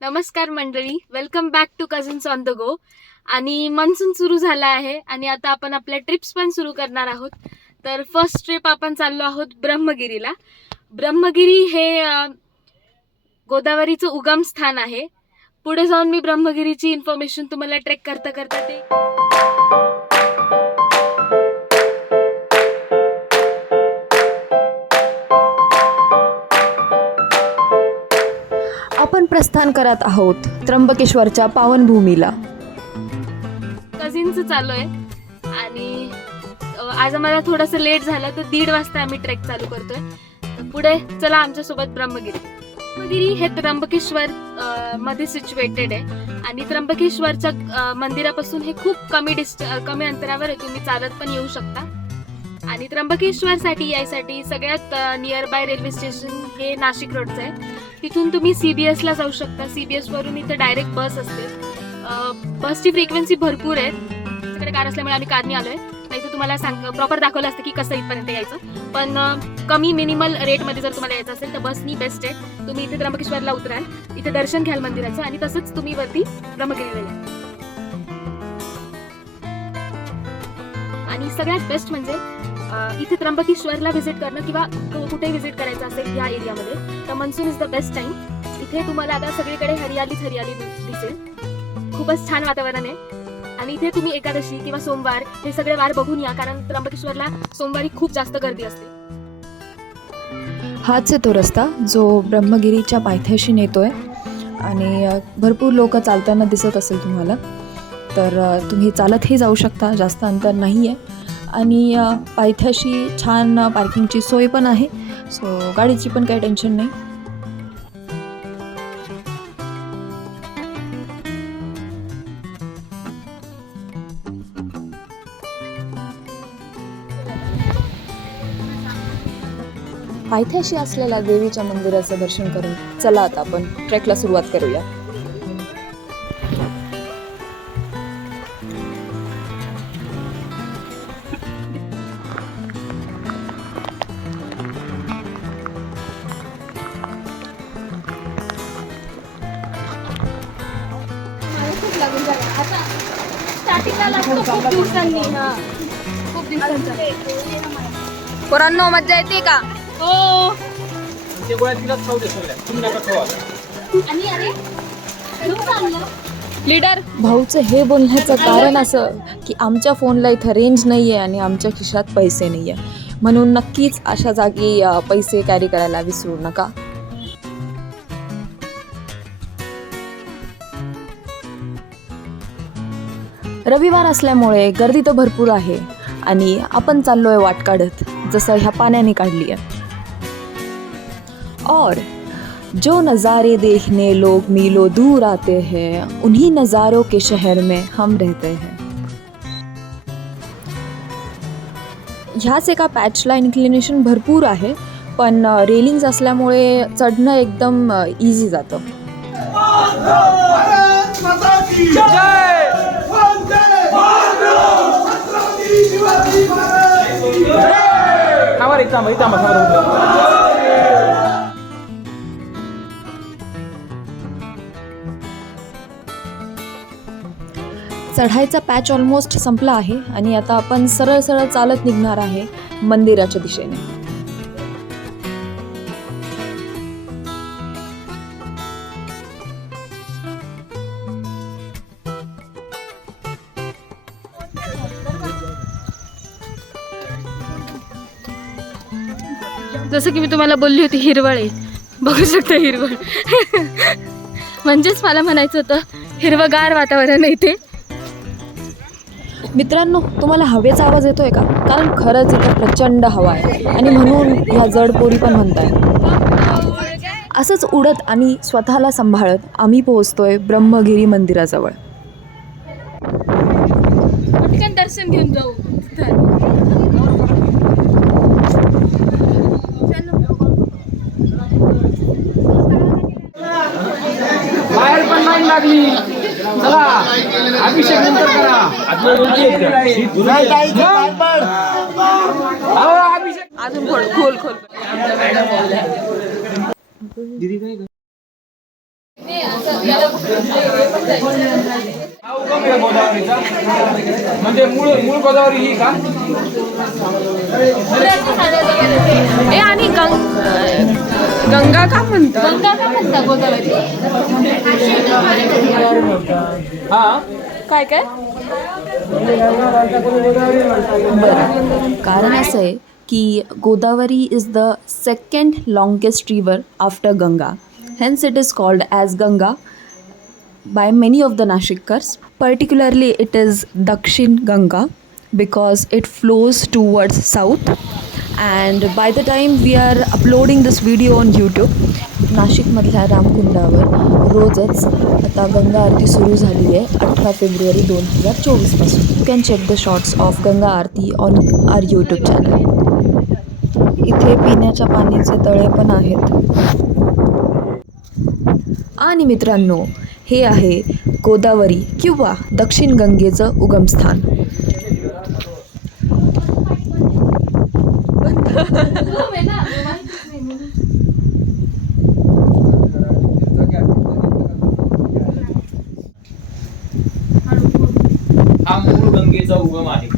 नमस्कार मंडळी. Welcome back to cousins on the go आणि मनसून सुरू झाला आहे आणि आता आपण आपल्या ट्रिप्स पण सुरू करणार आहोत. तर फर्स्ट ट्रिप आपण चाललो आहोत ब्रह्मगिरीला. ब्रह्मगिरी हे गोदावरीचं उगम स्थान आहे. पुढे जाऊन मी ब्रह्मगिरीची इन्फॉर्मेशन तुम्हाला ट्रेक करता करता ते आपण प्रस्थान करत आहोत त्र्यंबकेश्वरच्या पावनभूमीला. कझिनचं चालू आहे आणि अं, आज आम्हाला थोडंसं लेट झालं तर दीड वाजता आम्ही ट्रेक चालू करतोय. तर पुढे चला आमच्यासोबत ब्रह्मगिरी. ब्रह्मगिरी हे त्र्यंबकेश्वर अं, मध्ये सिच्युएटेड आहे. आणि त्र्यंबकेश्वरच्या अं, मंदिरापासून हे खूप कमी डिस्ट अं, कमी अंतरावर आहे. तुम्ही चालत पण येऊ शकता. आणि त्र्यंबकेश्वरसाठी यायसाठी सगळ्यात नियर बाय रेल्वे स्टेशन हे नाशिक रोडचं आहे. तिथून तुम्ही सी बी एसला जाऊ शकता. सी बी एसवरून इथं डायरेक्ट बस असते. बसची फ्रिक्वेन्सी भरपूर आहे. तिकडे कार असल्यामुळे आम्ही कारने आहे नाही तर तुम्हाला सांग प्रॉपर दाखवलं असतं की कसं इथपर्यंत यायचं. पण कमी मिनिमल रेटमध्ये जर तुम्हाला यायचं असेल तर बसनी बेस्ट आहे. तुम्ही इथे त्र्यंबकेश्वरला उतराल. इथे दर्शन घ्याल मंदिराचं आणि तसंच तुम्ही वरती ब्रह्मगिरीला या. आणि सगळ्यात बेस्ट म्हणजे इथे त्र्यंबकेश्वरला व्हिजिट करणं किंवा कुठे व्हिजिट करायचं असेल या एरियामध्ये तर monsoon is the best time इथे तुम्हाला आता सगळीकडे हरियालीच हरियाली दिसेल. खूपच छान वातावरण आहे. आणि इथे तुम्ही एकादशी किंवा सोमवार हे सगळे वार बघून या कारण त्र्यंबकेश्वरला सोमवारी खूप जास्त गर्दी असते. हाच आहे तो रस्ता जो ब्रह्मगिरीच्या पायथ्याशी नेतोय. आणि भरपूर लोक चालताना दिसत असेल तुम्हाला. तर तुम्ही चालतही जाऊ शकता जास्त अंतर नाही आहे आणि पायथ्याशी छान पार्किंगची सोय पण आहे. सो गाडीची पण काही टेन्शन नाही. पायथ्याशी असलेल्या देवीच्या मंदिराचं दर्शन करून चला आता आपण ट्रेकला सुरुवात करूया. पोरांनो मज्जा येते का? हो. लीडर भाऊचं हे बोलण्याचं कारण असं की आमच्या फोनला इथं रेंज नाही आहे आणि आमच्या खिशात पैसे नाही आहे म्हणून नक्कीच अशा जागी पैसे कॅरी करायला विसरू नका. रविवार असल्यामुळे गर्दी तर भरपूर आहे आणि आपण चाललोय वाट काढत जसं ह्या पाण्याने काढली आहे और जो नज़ारे देखने लोग मीलों दूर आते हैं उन्हीं नज़ारों के शहर में हम रहते हैं. ह्याच एका पॅचला इन्क्लिनेशन भरपूर आहे पण रेलिंग्ज असल्यामुळे चढणं एकदम इझी जातं. थांबा रे थांबा थांबा चढायचा पॅच ऑलमोस्ट संपला आहे आणि आता आपण सरळ सरळ चालत निघणार आहे मंदिराच्या दिशेने. जसं की मी तुम्हाला बोलली होती हिरवळ. आहे बघू शकता हिरवळ. म्हणजेच मला म्हणायचं होतं हिरवगार वातावरण आहे इथे. मित्रांनो तुम्हाला हवेचा आवाज येतोय का? कारण खरंच इथे प्रचंड हवा आहे. आणि म्हणून ह्या जड पोरी पण म्हणताय असंच उडत आणि स्वतःला सांभाळत आम्ही पोहोचतोय ब्रह्मगिरी मंदिराजवळ. पटकन दर्शन घेऊन जाऊ. पण लाईन लागली. चला अभिषेक नंतर करा. अभिषेक. अजून खोल खोल दीदी काय उगम आहे गोदावरीचा म्हणजे मूळ मूळ गोदावरी ही का? ए आणि गंग गंगा का म्हणतात? गंगा का म्हणता गोदावरी? हा? काय काय? कारण असं आहे की Godavari is the second longest river after Ganga. Hence it is called as Ganga. By many of the Nashikkars. Particularly it is Dakshin Ganga because it flows towards south and by the time we are uploading this video on YouTube नाशिकमधल्या रामकुंडावर रोजच आता गंगा आरती सुरू झाली आहे अठरा फेब्रुवारी दोन हजार चोवीसपासून you can check the shorts of Ganga aarti on our YouTube channel इथे पिण्याच्या पाण्याचे तळे पण आहेत आणि मित्रांनो हे आहे गोदावरी किंवा दक्षिण गंगेचं उगमस्थान हा मूळ गंगेचा उगम आहे.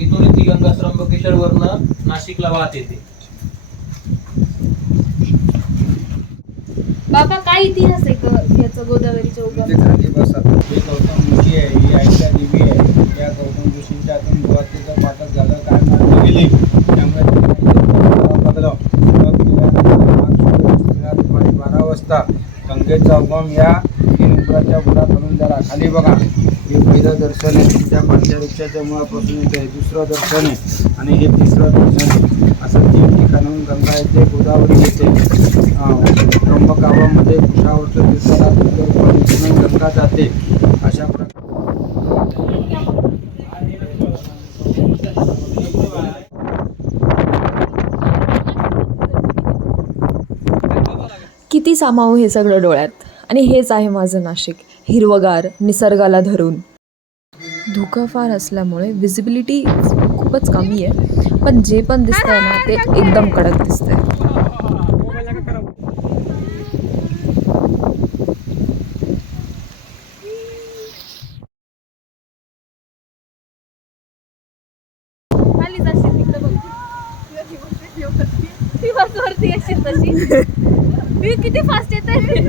इथून ती गंगा त्र्यंबकेश्वर वरनं नाशिकला वाहत येते. बाबा काय इतिहास आहे ग- याचा गोदावरीच्या उगम तिथे म्हणजे खाली बसतात गौतम ऋषी आहे ही आईच्या देवी आहे. या गौतम ऋषींच्या हातून गुवाहाटीचं पाठक झालं. काय गेली? त्यामुळे बदलाव. दुपारी बारा वाजता. गंगेचा उगम या तीन उंबराच्या म्हणून जरा खाली बघा. हे पहिलं दर्शन आहे. त्या पांढऱ्या मुळापासून येते आहे. दुसरं दर्शन आहे. आणि हे तिसरं दर्शन आहे. असं तीन ठिकाणून गंगा येते गोदावरी येते. त्र्यंबकावामध्ये कुशावरचं तीर्थाला गंगा जाते. अशा प्रकारे किती सामावू हे सगळं डोळ्यात? आणि हेच आहे माझं नाशिक हिरवगार निसर्गाला धरून. धुकं फार असल्यामुळे विजिबिलिटी खूपच कमी आहे. पण जे पण दिसतंय ना ते एकदम कडक दिसतंय. ती तशी. मी किती फास्ट येते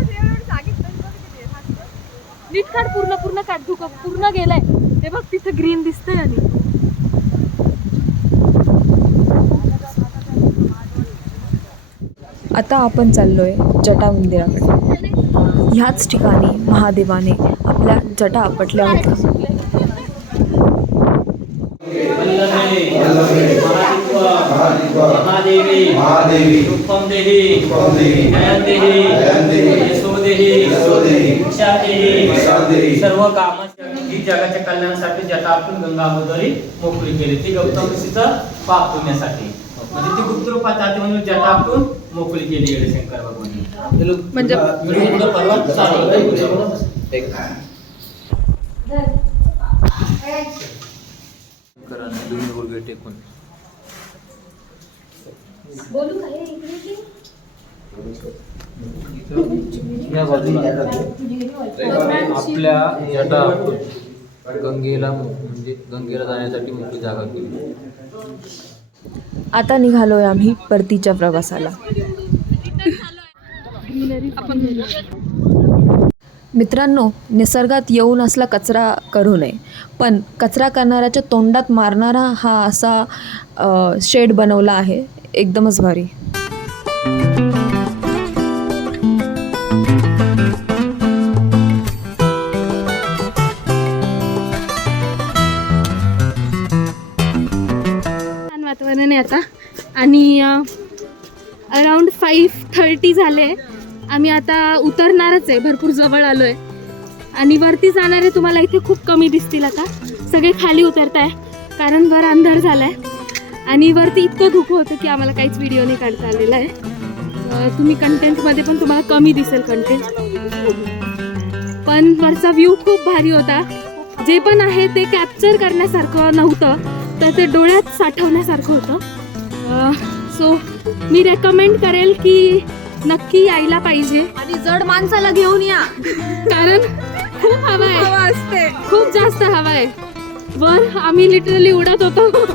नीट काढ पूर्ण पूर्ण काढ. धुकं पूर्ण गेलाय. ते बघ तिथं ग्रीन दिसतंय आणि. आता आपण चाललोय जटा मंदिराकडे. ह्याच ठिकाणी महादेवाने आपल्या जटा आपटल्या होत्या. सर्व ही जगाच्या कल्याणासाठी जटा आपण गंगा अगोदरी मोकळी केली. ती गौतम ऋषीचं पाप पुण्यासाठी. म्हणजे ती गुप्त रूपात जाते म्हणून आपण मोकळी केली आहे शंकर भगवान म्हणजे चालू टेकून. आपल्या जटा गंगेला म्हणजे गंगेला जाण्यासाठी मोठी जागा केली. आता निघालोय आम्ही परतीच्या प्रवासाला. मित्रांनो निसर्गात येऊन असला कचरा करू नये पण कचरा करणाऱ्याच्या तोंडात मारणारा हा असा शेड बनवला आहे. एकदमच भारी. सिटी झाले आम्ही आता उतरणारच आहे भरपूर जवळ आलो आहे आणि वरती जाणारे तुम्हाला इथे खूप कमी दिसतील आता. सगळे खाली उतरत आहे कारण वर अंधार झाला आहे आणि वरती इतकं धुकं होतं की आम्हाला काहीच व्हिडिओ नाही काढता आलेला आहे. तुम्ही कंटेंटमध्ये पण तुम्हाला कमी दिसेल कंटेंट पण वरचा व्ह्यू खूप भारी होता. जे पण आहे ते कॅप्चर करण्यासारखं नव्हतं तर ते डोळ्यात साठवण्यासारखं होतं. सो मी रेकमेंड करेल की नक्की यायला पाहिजे. आणि जड माणसाला घेऊन या. कारण खूप हवा आहे. हवा असते. खूप जास्त हवा आहे. वर आम्ही लिटरली उडत होतो.